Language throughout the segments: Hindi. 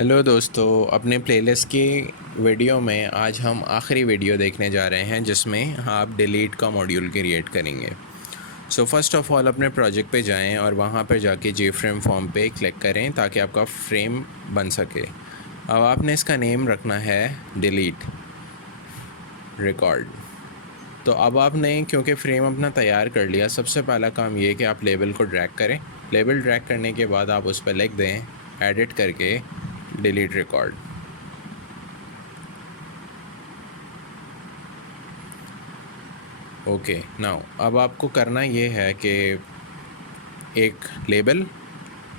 हेलो दोस्तों, अपने प्लेलिस्ट की वीडियो में आज हम आखिरी वीडियो देखने जा रहे हैं जिसमें आप डिलीट का मॉड्यूल क्रिएट करेंगे। सो फर्स्ट ऑफ़ ऑल अपने प्रोजेक्ट पे जाएं और वहाँ पर जाके जे फ्रेम फॉर्म पे क्लिक करें ताकि आपका फ्रेम बन सके। अब आपने इसका नेम रखना है डिलीट रिकॉर्ड। तो अब आपने क्योंकि फ्रेम अपना तैयार कर लिया, सबसे पहला काम ये कि आप लेबल को ड्रैग करें। लेबल ड्रैग करने के बाद आप उस पर लिख दें एडिट करके डिलीट रिकॉर्ड। ओके, नाउ अब आपको करना ये है कि एक लेबल,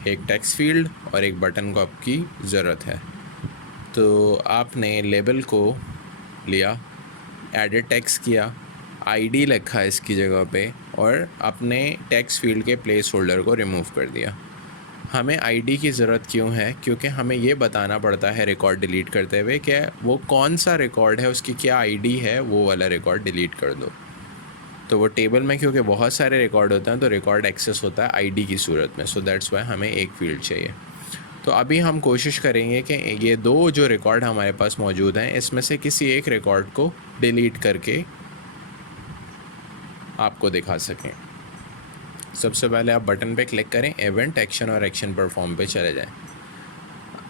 एक टेक्स्ट फील्ड और एक बटन को आपकी ज़रूरत है। तो आपने लेबल को लिया, एडिट टेक्स्ट किया, आईडी लिखा इसकी जगह पे और अपने टेक्स्ट फील्ड के प्लेस होल्डर को रिमूव कर दिया। हमें आईडी की ज़रूरत क्यों है? क्योंकि हमें ये बताना पड़ता है रिकॉर्ड डिलीट करते हुए कि वो कौन सा रिकॉर्ड है, उसकी क्या आईडी है, वो वाला रिकॉर्ड डिलीट कर दो। तो वो टेबल में क्योंकि बहुत सारे रिकॉर्ड होते हैं तो रिकॉर्ड एक्सेस होता है आईडी की सूरत में। सो दैट्स वाई हमें एक फ़ील्ड चाहिए। तो अभी हम कोशिश करेंगे कि ये दो जो रिकॉर्ड हमारे पास मौजूद हैं इसमें से किसी एक रिकॉर्ड को डिलीट करके आपको दिखा सकें। सबसे पहले आप बटन पे क्लिक करें, इवेंट, एक्शन और एक्शन परफॉर्म पे चले जाएं।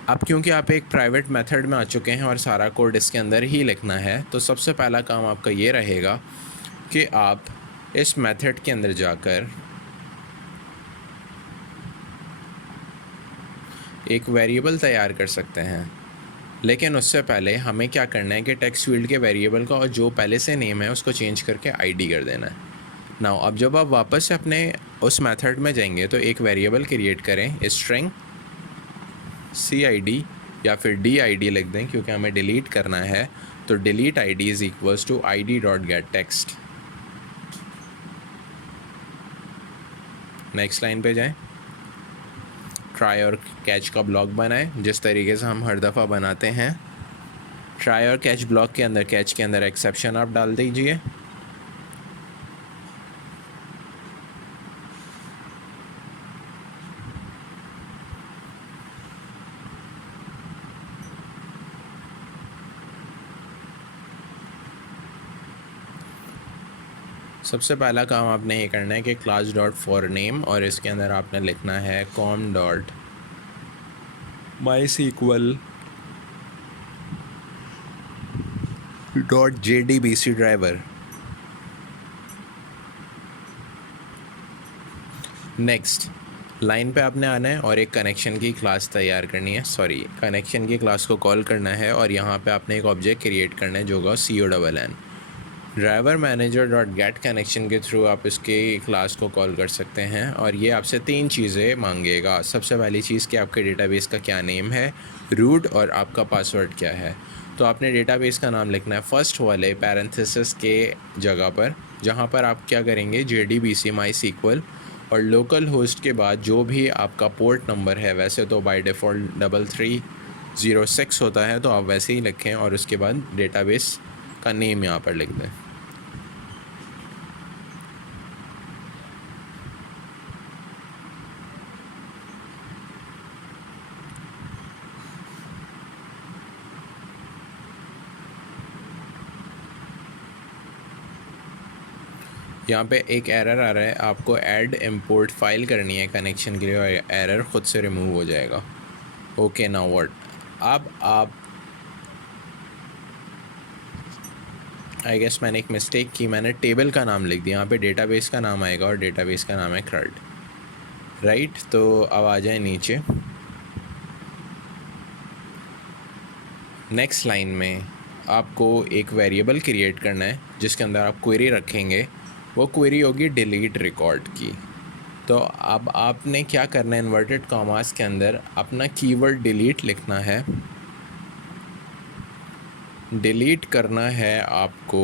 अब क्योंकि आप एक प्राइवेट मेथड में आ चुके हैं और सारा कोड इसके अंदर ही लिखना है, तो सबसे पहला काम आपका ये रहेगा कि आप इस मेथड के अंदर जाकर एक वेरिएबल तैयार कर सकते हैं। लेकिन उससे पहले हमें क्या करना है कि टेक्स्ट फील्ड के वेरिएबल का और जो पहले से नेम है उसको चेंज करके आईडी कर देना है। नाउ अब जब आप वापस से अपने उस मेथड में जाएंगे तो एक वेरिएबल क्रिएट करें, स्ट्रिंग CID या फिर DID लिख दें क्योंकि हमें डिलीट करना है। तो delete ID is equals to id.getText। Next line पे जाएं, ट्राई और कैच का ब्लॉक बनाएं जिस तरीके से हम हर दफ़ा बनाते हैं। ट्राई और कैच ब्लॉक के अंदर, कैच के अंदर एक्सेप्शन आप डाल दीजिए। सबसे पहला काम आपने ये करना है कि क्लास डॉट फॉर नेम और इसके अंदर आपने लिखना है com dot my sequel dot JDBC driver. Next line पे आपने आना है और एक कनेक्शन की क्लास तैयार करनी है, कनेक्शन की क्लास को कॉल करना है और यहाँ पे आपने एक ऑब्जेक्ट क्रिएट करना है जो होगा CONN। Driver manager dot get connection के थ्रू आप इसके क्लास को कॉल कर सकते हैं और ये आपसे 3 चीज़ें मांगेगा। सबसे पहली चीज़ कि आपके डेटाबेस का क्या नेम है, रूट और आपका पासवर्ड क्या है। तो आपने डेटाबेस का नाम लिखना है फर्स्ट वाले पैरेंथेसिस के जगह पर, जहाँ पर आप क्या करेंगे JDBC MySQL और लोकल होस्ट के बाद जो भी आपका पोर्ट नंबर है, वैसे तो बाय डिफ़ॉल्ट 3306 होता है तो आप वैसे ही लिखें और उसके बाद डेटाबेस का नेम यहाँ पर लिख दें। यहाँ पे एक एरर आ रहा है, आपको ऐड इंपोर्ट फाइल करनी है कनेक्शन के लिए और एरर ख़ुद से रिमूव हो जाएगा। Okay, now what. अब आप आई गेस मैंने एक मिस्टेक की, मैंने टेबल का नाम लिख दिया। यहाँ पे डेटाबेस का नाम आएगा और डेटाबेस का नाम है CRUD, राइट। तो अब आ जाए नीचे, नेक्स्ट लाइन में आपको एक वेरिएबल क्रिएट करना है जिसके अंदर आप क्वेरी रखेंगे। वो क्वेरी होगी डिलीट रिकॉर्ड की। तो अब आपने क्या करना है, इन्वर्टेड कॉमास के अंदर अपना कीवर्ड डिलीट लिखना है। डिलीट करना है आपको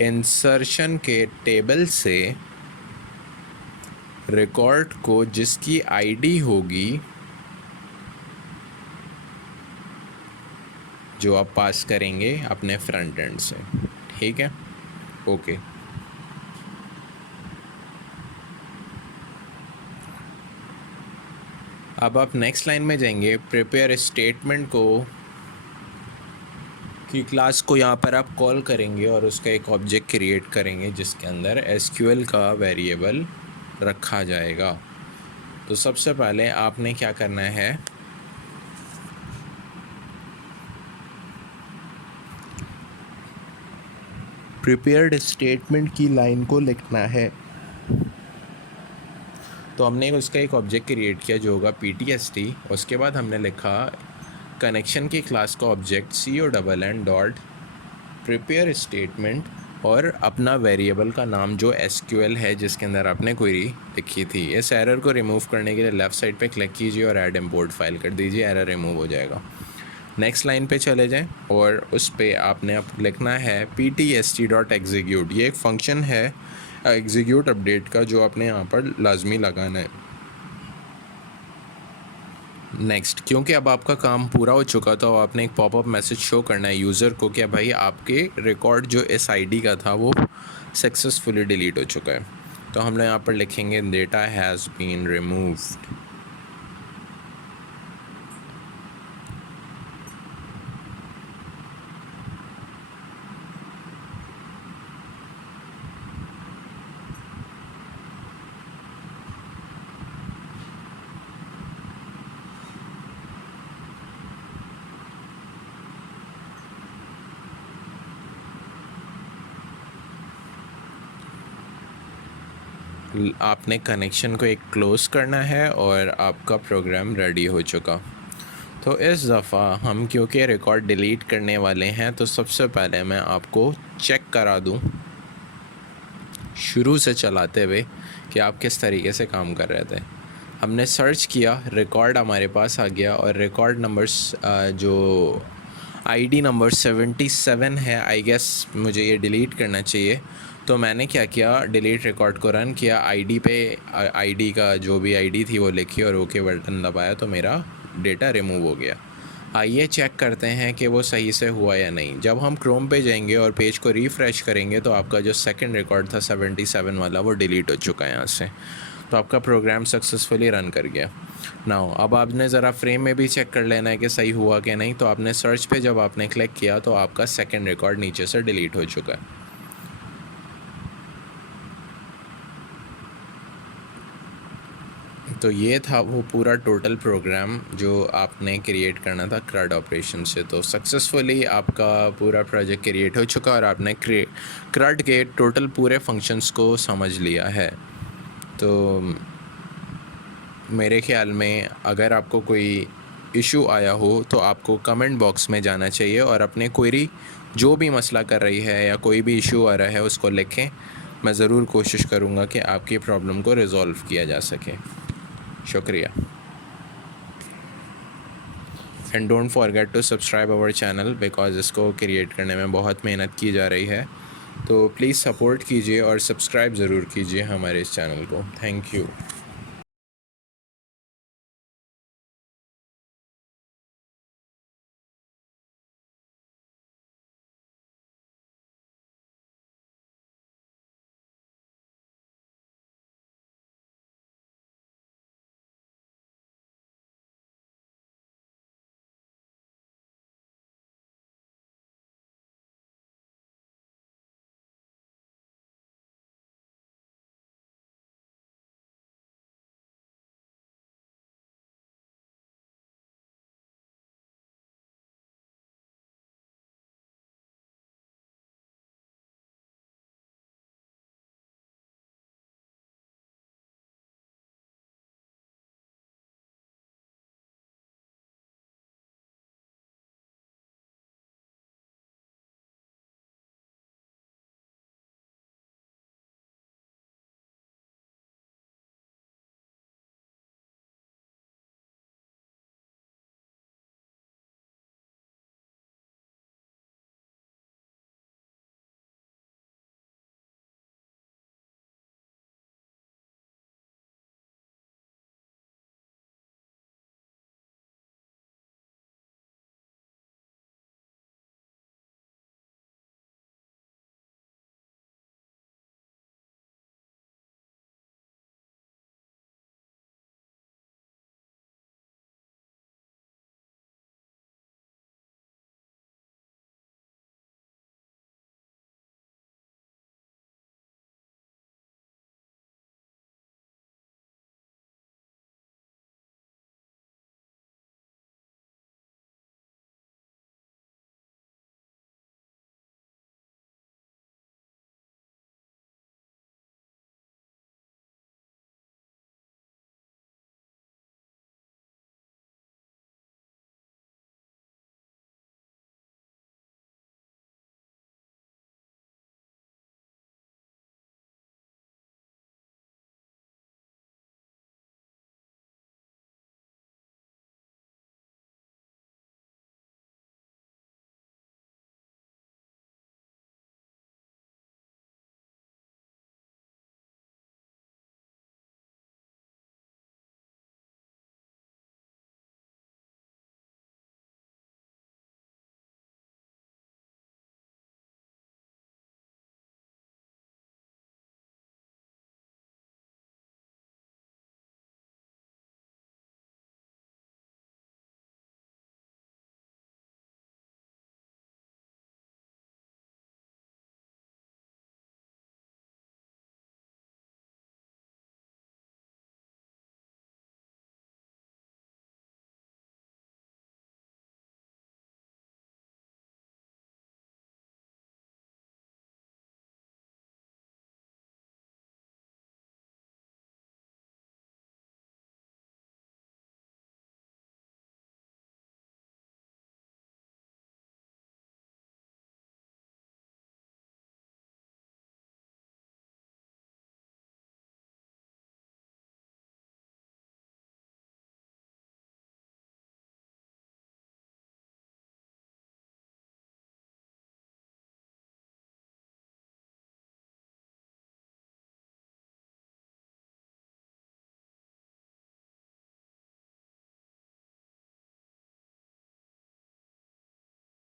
इंसर्शन के टेबल से रिकॉर्ड को जिसकी आईडी होगी जो आप पास करेंगे अपने फ्रंट एंड से, ठीक है। ओके, अब आप नेक्स्ट लाइन में जाएंगे, प्रिपेयर स्टेटमेंट को की क्लास को यहाँ पर आप कॉल करेंगे और उसका एक ऑब्जेक्ट क्रिएट करेंगे जिसके अंदर एसक्यूएल का वेरिएबल रखा जाएगा। तो सबसे पहले आपने क्या करना है, प्रिपेयर्ड स्टेटमेंट की लाइन को लिखना है। तो हमने उसका एक ऑब्जेक्ट क्रिएट किया जो होगा PTST। उसके बाद हमने लिखा कनेक्शन की क्लास का object CONN dot prepare statement और अपना वेरिएबल का नाम जो SQL है जिसके अंदर आपने क्वेरी लिखी थी। इस एरर को रिमूव करने के लिए लेफ़्ट साइड पे क्लिक कीजिए और ऐड इम्पोर्ट फाइल कर दीजिए, एरर रिमूव हो जाएगा। नेक्स्ट लाइन पे चले जाएं और उस पे आपने अब लिखना है PTST.execute। ये एक फंक्शन है एग्जीक्यूट अपडेट का जो आपने यहाँ पर लाजमी लगाना है। नेक्स्ट, क्योंकि अब आपका काम पूरा हो चुका था, आपने एक पॉपअप मैसेज शो करना है यूज़र को कि भाई आपके रिकॉर्ड जो इस आईडी का था वो सक्सेसफुली डिलीट हो चुका है। तो हम लोग यहाँ पर लिखेंगे डेटा हैज़ बीन रिमूव्ड। आपने कनेक्शन को एक क्लोज़ करना है और आपका प्रोग्राम रेडी हो चुका। तो इस दफ़ा हम क्योंकि रिकॉर्ड डिलीट करने वाले हैं तो सबसे पहले मैं आपको चेक करा दूं शुरू से चलाते हुए कि आप किस तरीके से काम कर रहे थे। हमने सर्च किया, रिकॉर्ड हमारे पास आ गया और रिकॉर्ड नंबर्स जो आईडी नंबर 77 है, आई गेस मुझे ये डिलीट करना चाहिए। तो मैंने क्या किया, डिलीट रिकॉर्ड को रन किया, आईडी पे आईडी का जो भी आईडी थी वो लिखी और ओके बटन दबाया तो मेरा डेटा रिमूव हो गया। आइए चेक करते हैं कि वो सही से हुआ या नहीं। जब हम क्रोम पे जाएंगे और पेज को रिफ़्रेश करेंगे तो आपका जो सेकंड रिकॉर्ड था 77 वाला वो डिलीट हो चुका है यहाँ से। तो आपका प्रोग्राम सक्सेसफुली रन कर गया। नाउ अब आपने ज़रा फ्रेम में भी चेक कर लेना है कि सही हुआ कि नहीं। तो आपने सर्च पे जब आपने क्लिक किया तो आपका सेकंड रिकॉर्ड नीचे से डिलीट हो चुका है। तो ये था वो पूरा टोटल प्रोग्राम जो आपने क्रिएट करना था CRUD ऑपरेशन से। तो सक्सेसफुली आपका पूरा प्रोजेक्ट क्रिएट हो चुका और आपने CRUD के टोटल पूरे फंक्शंस को समझ लिया है। तो मेरे ख़्याल में अगर आपको कोई इशू आया हो तो आपको कमेंट बॉक्स में जाना चाहिए और अपने क्वेरी जो भी मसला कर रही है या कोई भी इशू आ रहा है उसको लिखें। मैं ज़रूर कोशिश करूँगा कि आपकी प्रॉब्लम को रिज़ॉल्व किया जा सके। शुक्रिया। And don't forget to subscribe our channel because इसको क्रिएट करने में बहुत मेहनत की जा रही है। तो प्लीज़ सपोर्ट कीजिए और सब्सक्राइब ज़रूर कीजिए हमारे इस चैनल को। Thank you.